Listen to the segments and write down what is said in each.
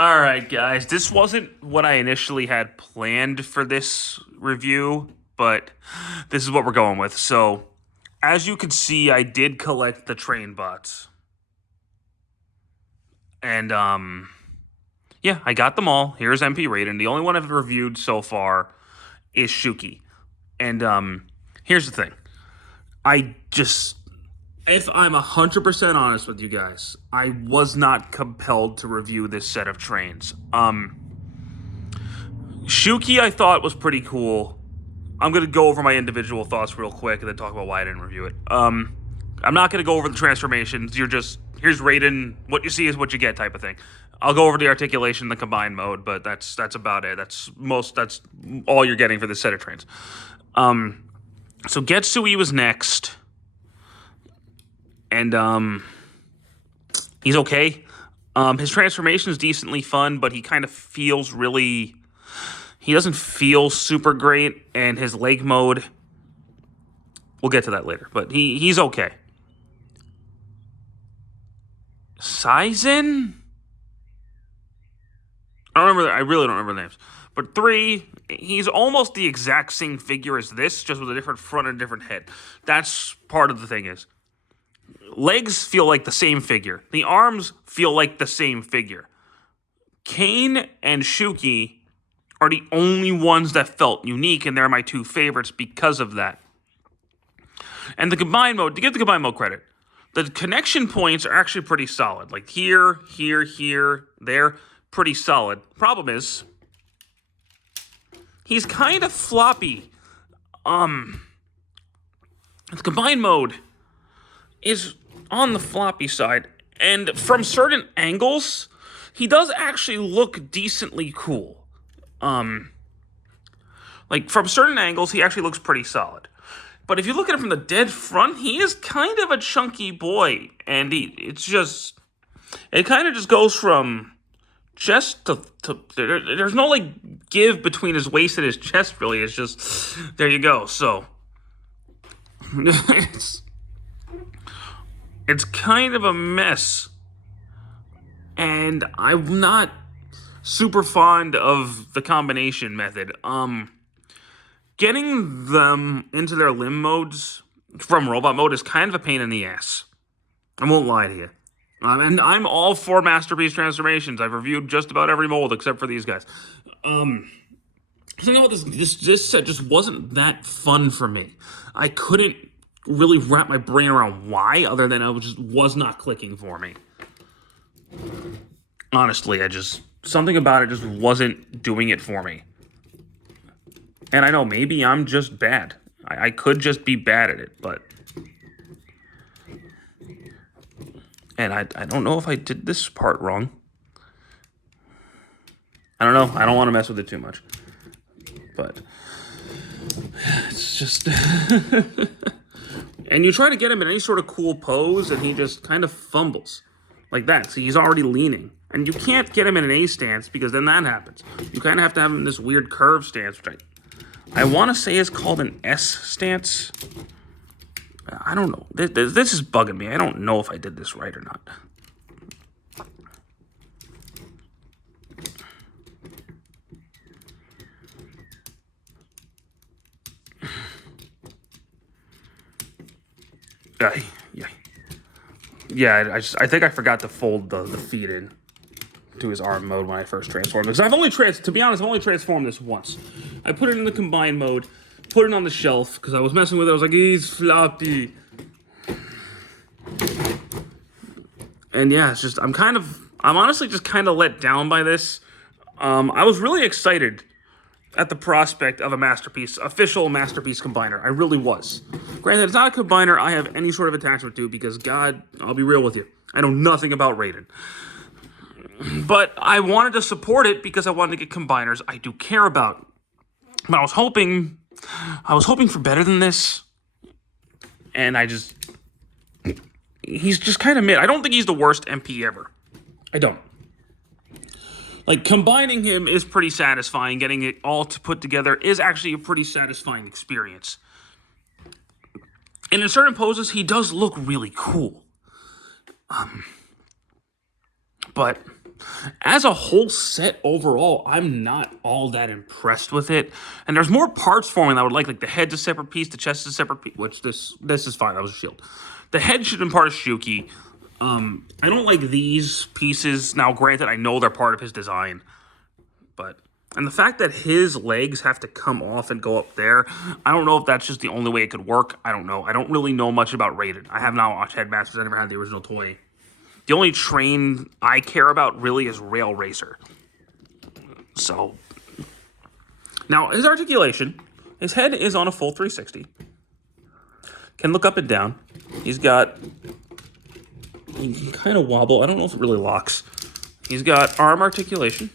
All right, guys. This wasn't what I initially had planned for this review, but this is what we're going with. So, as you can see, I did collect the train bots. And yeah, I got them all. Here's MP Raiden. The only one I've reviewed so far is Shuki. And here's the thing. I just if I'm 100% honest with you guys, I was not compelled to review this set of trains. Shuki I thought was pretty cool. I'm going to go over my individual thoughts real quick and then talk about why I didn't review it. I'm not going to go over the transformations. Here's Raiden, what you see is what you get type of thing. I'll go over the articulation, the combined mode, but that's about it. That's all you're getting for this set of trains. So Getsui was next. And he's okay. His transformation is decently fun, but he kind of feels really... He doesn't feel super great, and his leg mode... We'll get to that later, but he's okay. Saizen? I really don't remember the names. But 3, he's almost the exact same figure as this, just with a different front and a different head. That's part of the thing is. Legs feel like the same figure. The arms feel like the same figure. Kane and Shuki are the only ones that felt unique, and they're my two favorites because of that. And the combined mode, to give the combined mode credit, the connection points are actually pretty solid. Like here, there, pretty solid. Problem is, he's kind of floppy. The combined mode is on the floppy side, and from certain angles, he does actually look decently cool. Like from certain angles, he actually looks pretty solid. But if you look at him from the dead front, he is kind of a chunky boy, and it kind of just goes from chest to there's no like give between his waist and his chest really. It's just there you go. So it's kind of a mess. And I'm not super fond of the combination method. Getting them into their limb modes from robot mode is kind of a pain in the ass. I won't lie to you. And I'm all for masterpiece transformations. I've reviewed just about every mold except for these guys. The thing about this set just wasn't that fun for me. I couldn't really wrap my brain around why, other than it just was not clicking for me. Honestly, something about it just wasn't doing it for me. And I know, maybe I'm just bad. I could just be bad at it, but... And I don't know if I did this part wrong. I don't know. I don't want to mess with it too much. But... It's just... And you try to get him in any sort of cool pose, and he just kind of fumbles. Like that. So he's already leaning. And you can't get him in an A stance, because then that happens. You kind of have to have him in this weird curve stance, which I want to say is called an S stance. I don't know. This is bugging me. I don't know if I did this right or not. Yeah, I think I forgot to fold the feet in to his arm mode when I first transformed. Because to be honest, I've only transformed this once. I put it in the combined mode, put it on the shelf, because I was messing with it. I was like, he's floppy. And yeah, it's just, I'm honestly just kind of let down by this. I was really excited at the prospect of official masterpiece combiner. I really was. Granted, it's not a combiner I have any sort of attachment to, because God, I'll be real with you, I know nothing about Raiden. But I wanted to support it because I wanted to get combiners I do care about. But I was hoping for better than this. And he's just kind of mid. I don't think he's the worst MP ever. I don't. Like, combining him is pretty satisfying. Getting it all to put together is actually a pretty satisfying experience. And in certain poses, he does look really cool. But as a whole set overall, I'm not all that impressed with it. And there's more parts forming that I would like the head's a separate piece, the chest is a separate piece, which this is fine, that was a shield. The head should have been part of Shuki. I don't like these pieces. Now, granted, I know they're part of his design, but... And the fact that his legs have to come off and go up there, I don't know if that's just the only way it could work. I don't know. I don't really know much about Raiden. I have not watched Headmasters. I never had the original toy. The only train I care about really is Rail Racer. So, now his articulation, his head is on a full 360. Can look up and down. He can kind of wobble. I don't know if it really locks. He's got arm articulation.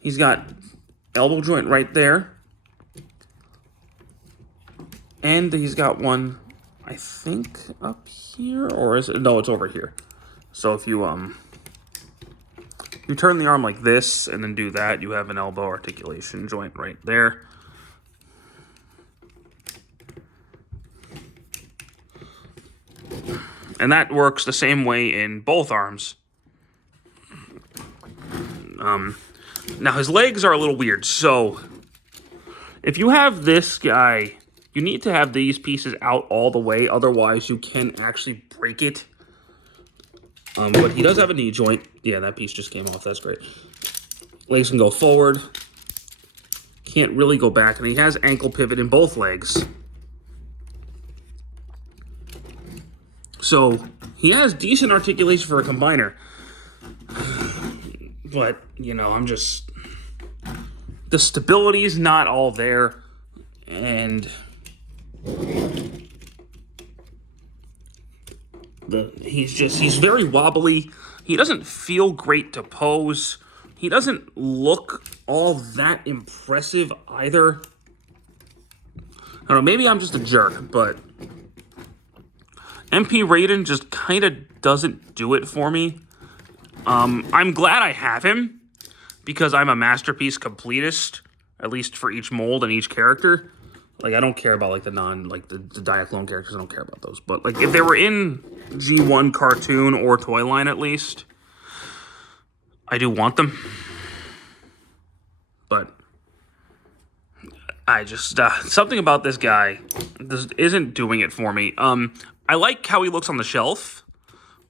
He's got elbow joint right there. And he's got one, I think, up here, or is it? No, it's over here. So if you turn the arm like this and then do that, you have an elbow articulation joint right there. And that works the same way in both arms. Now, his legs are a little weird, so if you have this guy, you need to have these pieces out all the way, otherwise you can actually break it. But he does have a knee joint. Yeah, that piece just came off, that's great. Legs can go forward. Can't really go back, and he has ankle pivot in both legs. So, he has decent articulation for a combiner. But, you know, the stability is not all there, and he's very wobbly. He doesn't feel great to pose. He doesn't look all that impressive either. I don't know, maybe I'm just a jerk, but MP Raiden just kind of doesn't do it for me. I'm glad I have him, because I'm a masterpiece completist, at least for each mold and each character. Like, I don't care about, like, the Diaclone characters. I don't care about those. But, like, if they were in G1 cartoon or toy line, at least, I do want them. But I just, something about this guy isn't doing it for me. I like how he looks on the shelf.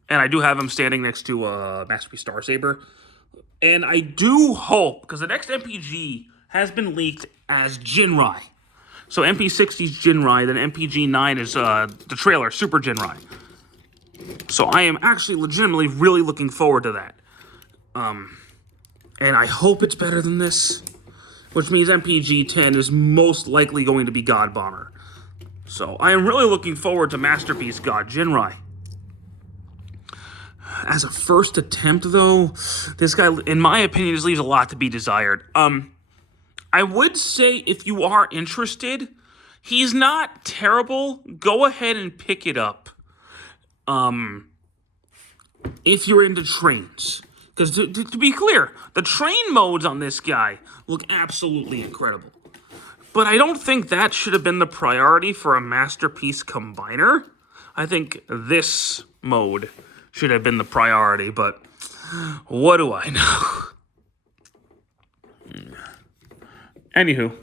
And I do have him standing next to Masterpiece Starsaber. And I do hope, because the next MPG has been leaked as Jinrai. So MP60 is Jinrai, then MPG9 is the trailer, Super Jinrai. So I am actually legitimately really looking forward to that. And I hope it's better than this, which means MPG10 is most likely going to be God Bomber. So I am really looking forward to Masterpiece God Jinrai. As a first attempt, though, this guy, in my opinion, just leaves a lot to be desired. I would say if you are interested, he's not terrible. Go ahead and pick it up. If you're into trains. Because to be clear, the train modes on this guy look absolutely incredible. But I don't think that should have been the priority for a Masterpiece Combiner. I think this mode should have been the priority, but what do I know? Anywho,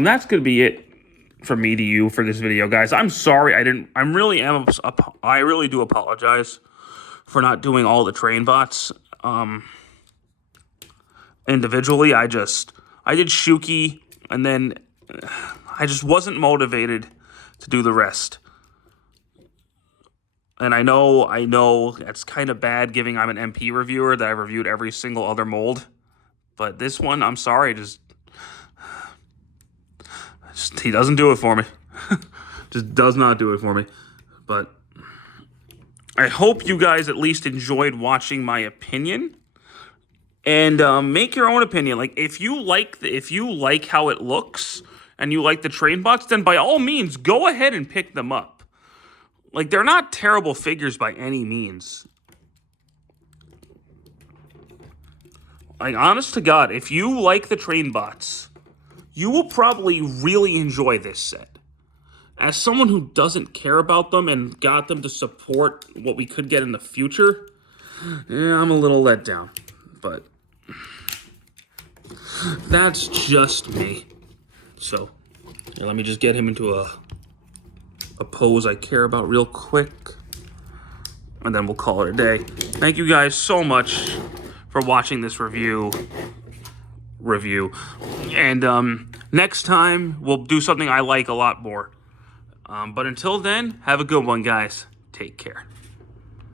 that's gonna be it from me to you for this video, guys. I'm sorry I really do apologize for not doing all the train bots individually. I did Shuki, and then I just wasn't motivated to do the rest. And I know that's kind of bad, giving I'm an MP reviewer that I've reviewed every single other mold. But this one, I'm sorry, he doesn't do it for me. Just does not do it for me. But I hope you guys at least enjoyed watching my opinion. And make your own opinion. Like, if you like how it looks and you like the train bots, then by all means, go ahead and pick them up. Like, they're not terrible figures by any means. Like, honest to God, if you like the train bots, you will probably really enjoy this set. As someone who doesn't care about them and got them to support what we could get in the future, Yeah, I'm a little let down, but that's just me. So, yeah, let me just get him into a pose I care about real quick, and then we'll call it a day. Thank you guys so much for watching this review. And next time, we'll do something I like a lot more. But until then, have a good one, guys. Take care.